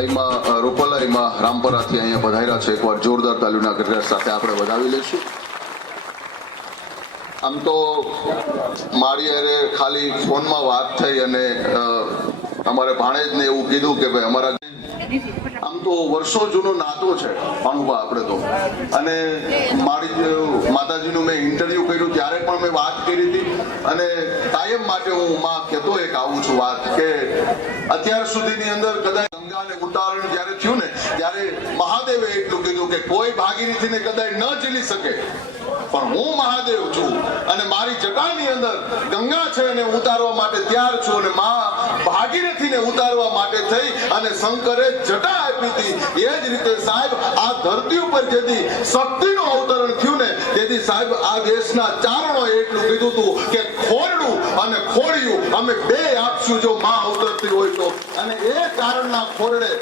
આઈમાં રૂપલાઈમાં રામપરાથી અહીંયા પધાર્યા છે. એકવાર જોરદાર તાલીઓના ગણગણાટ સાથે આપણે વધાવી લઈશું. આમ તો મારી અરે ખાલી ફોનમાં વાત થઈ અને અમારે ભાણેજને એવું કીધું કે ભાઈ અમારા આમ તો વર્ષો જૂનો નાતો છે અનુભવ આપણે તો. અને મારી માતાજીનું મેં ઇન્ટરવ્યુ કર્યું ત્યારે પણ મેં વાત કરી હતી અને કાયમ માટે હું માં કહેતો એક આવું છું વાત કે અત્યાર સુધીની અંદર કદાચ ગંગાને ઉતારણ જ્યારે થયું ને ત્યારે મહાદેવે એટલું કીધું કે કોઈ ભાગીરથીને કદાચ ન ઝીલી શકે પણ હું મહાદેવ છું અને મારી જટાની અંદર ગંગા છે અને ઉતારવા માટે તૈયાર છું. અને માં ભાગીરથીને ઉતારવા માટે થઈ અને શંકરે જટા આપી હતી. એ જ રીતે સાહેબ આ ધરતી ઉપર જેથી શક્તિનું અવતરણ થયું ને તેથી સાહેબ આ દેશના ચારણો એટલું કીધું હતું કે ખોરડું અને ખોડિયું અમે બે આપશું જો માં અવતરતી હોય તો. અને એ ચારણના ખોરડે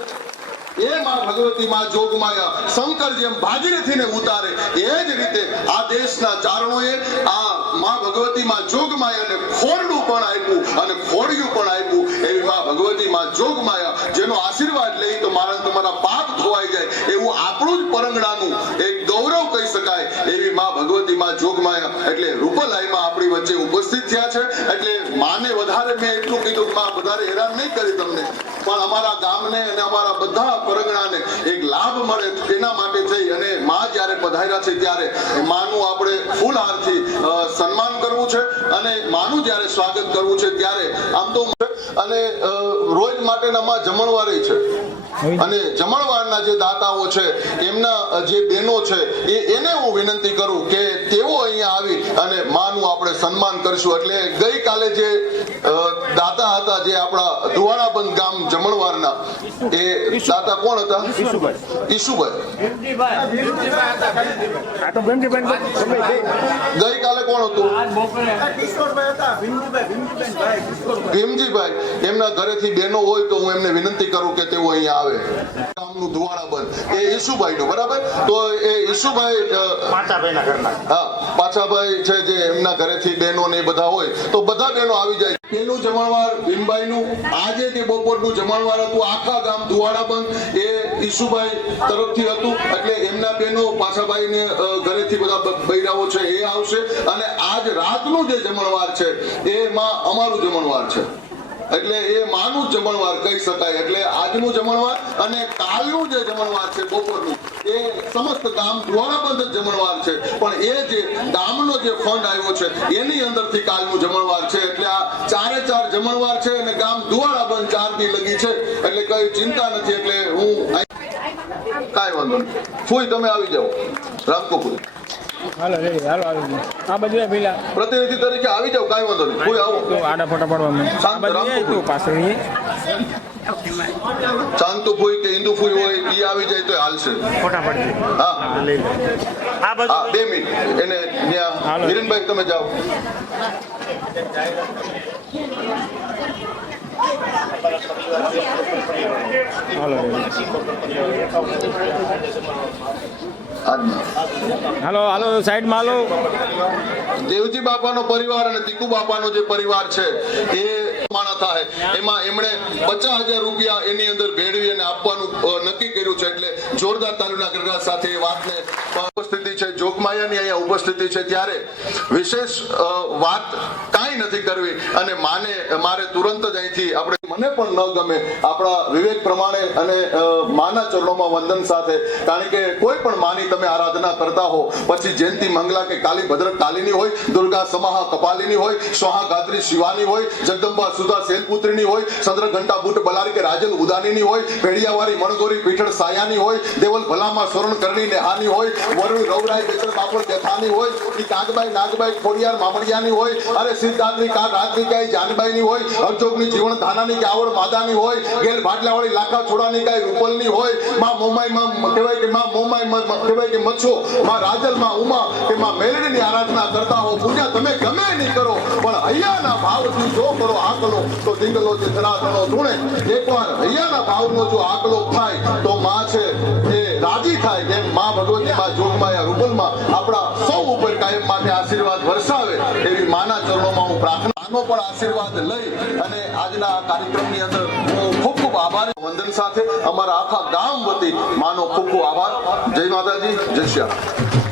એ માં ભગવતી માં જોગમાયા શંકર જેમ ભાગીરથીને ઉતારે એ જ રીતે આ દેશના ચારણોએ આ માં ભગવતી માં જોગમાયાને ખોરડું પણ આપ્યું અને ખોડિયું પણ આપ્યું. એવી માં ભગવતી માં જોગમાયા જેનો આશીર્વાદ લઈ તો મારા તમારા પાપ ધોવાઈ જાય એવું આપણું જ પરંગણાનું એક ગૌરવ કહી શકાય. એવી માં ભગવતી માં જોગમાયા એટલે રૂપલાઈમાં આપણી વચ્ચે ઉપસ્થિત થયા છે. એટલે માને વધારે મેં એટલું કીધું માં વધારે હેરાન નહીં કરી તમને પણ અમારા ગામને અને અમારા બધા પરંગણાને એક લાભ મળે તેના માટે થઈ અને માં જ્યારે પધાર્યા છે ત્યારે માનું આપણે ફૂલહારથી સન્માન કરવું છે અને માનું જ્યારે સ્વાગત કરવું છે ત્યારે આમ તો અને રોજ માટેના માં જમણવારે છે અને જમણવારના જે દાતાઓ છે એમના જે બહેનો છે એને હું વિનંતી કરું કે તેઓ અહીંયા આવી અને માનું આપણે સન્માન કરશું. એટલે ગઈકાલે જે દાતા હતા જે આપણા ધુવાણાબંધ ગામ જમણવારના એ દાતા કોણ હતા? ઈશુભાઈ. ગઈકાલે કોણ હતું? ભીમજીભાઈ. એમના ઘરેથી બહેનો હોય તો હું એમને વિનંતી કરું કે તેઓ અહીંયા આવે. ગામનું ધુવાણાબંધ એ ઈશુભાઈ નું બરાબર. તો એ ઈશુભાઈ પાછાભાઈ છે જે એમના ઘરેથી બહેનો ને બધા હોય તો બધા બહેનો આવી જાય. પેલું જમણવાર ભીમભાઈનું આજે જે બપોરનું જમણવાર હતું આખા ગામ ધુવાણાબંધ એ ઈશુભાઈ તરફથી હતું. એટલે એમના બહેનો પાછાભાઈને ઘરેથી બધા બૈરાઓ છે એ આવશે અને આજ રાતનું જે જમણવાર છે એમાં અમારું જમણવાર છે. એટલે એ માનું જ જમણવાર કહી શકાય. એટલે આજનું જમણવાર અને કાલનું જે જમણવાર છે બપોરનું એ સમસ્ત ગામ ધુવાણાબંધ જમણવાર છે પણ એ જે ગામનો જે ફંડ આવ્યો છે એની અંદરથી કાલનું જમણવાર છે. એટલે આ ચારે ચાર જમણવાર છે અને ગામ ધુવાણાબંધ 4 દી લગી છે એટલે કઈ ચિંતા નથી. એટલે હું કાંઈ વાંધો નહીં. ફૂઈ તમે આવી જાઓ. રામકોપુરી હાલો રેડી હાલો આવી આ બધું પેલા પ્રતિનિધિ તરીકે આવી જાવ. કાંઈ વાંધો નહીં. કોઈ આવો આડા ફોટા પાડવામાં પાસે શાંતુ ફૂઈ કે હિન્દુ ફૂઈ હોય એ આવી જાય તો હાલશે. ફોટા પાડજે. હા લઈ લે. હા 2 મિનિટ એને ત્યાં હિરેનભાઈ તમે જાઓ. હાલો હાલો સાઈડમાં હાલો. દેવજી બાપાનો પરિવાર અને તીકુ બાપાનો જે પરિવાર છે એ માણા થાય એમાં એમણે 50,000 રૂપિયા એની અંદર ભેળવી અને આપવાનું નક્કી કર્યું છે. એટલે જોરદાર તાલીઓના ગણગણાટ સાથે એ વાતને ઉપસ્થિતિ છે જોગમાયાની અહીંયા ઉપસ્થિતિ છે ત્યારે વિશેષ વાત કાંઈ નથી કરવી અને મારે તુરંત જ અહીંથી આપણે મને પણ ન ગમે આપણા વિવેક પ્રમાણે અને માના ચરણોમાં વંદન સાથે. કારણ કે કોઈ પણ માની તમે આરાધના કરતા હો પછી જયંતી મંગલા કે કાલી ભદ્ર કાલીની હોય, દુર્ગા સમાહા કપાલીની હોય, સ્વાહા ગાત્રી શિવાની હોય, જગદંબા સુધા શૈલપુત્રીની હોય, ચંદ્ર ઘંટા બુટ બલારી કે રાજલ ઉદાનીની હોય, ભેડિયાવાળી મણગોરી પીઠળ સાયાની હોય, દેવલ ભલામાં સ્વર્ણ કરણી નેહાની હોય, વરુ રવરાય બેચર બાપડ બેથાની હોય, ઈ કાગબાઈ નાગબાઈ ખોડિયાર મામડિયાની હોય, અરે સિદ્ધાર્થની કા રાત્રિકાઈ જાનબાઈની હોય, હરજોગની જીવન ધાનાની કે આવડ માદાની હોય, ગેલ ભાટલાવાળી લાખા છોડાની કાઈ રૂપલની હોય, માં મોમાઈ માં કહેવાય કે માં મોમાઈ કહેવાય કે મચ્છો, માં રાજલ માં ઉમા કે માં મેલડીની આરાધના કરતા હો. પૂજા તમે ગમે નહીં કરો પણ હૈયાના ભાવથી જો કરો આકલો તો ડીંગલો જે ધરાધણો ધૂણે. એકવાર હૈયાના ભાવનો જો આકલો થાય તો માં છે એ રાજી થાય. એમ માં ભગવતી માં જોગમાયા રૂપલમાં આપણા સૌ ઉપર કાયમ માટે આશીર્વાદ વરસાવે એવી માના ચરણો ચરણોમાં હું પ્રાર્થનાનો પણ આશીર્વાદ લઈ અને આજના આ કાર્યક્રમની અંદર હું ખૂબ ખૂબ આભાર વંદન સાથે અમારા આખા ગામ વતી માનો ખૂબ ખૂબ આભાર. જય માતાજી, જય શ્રી રામ.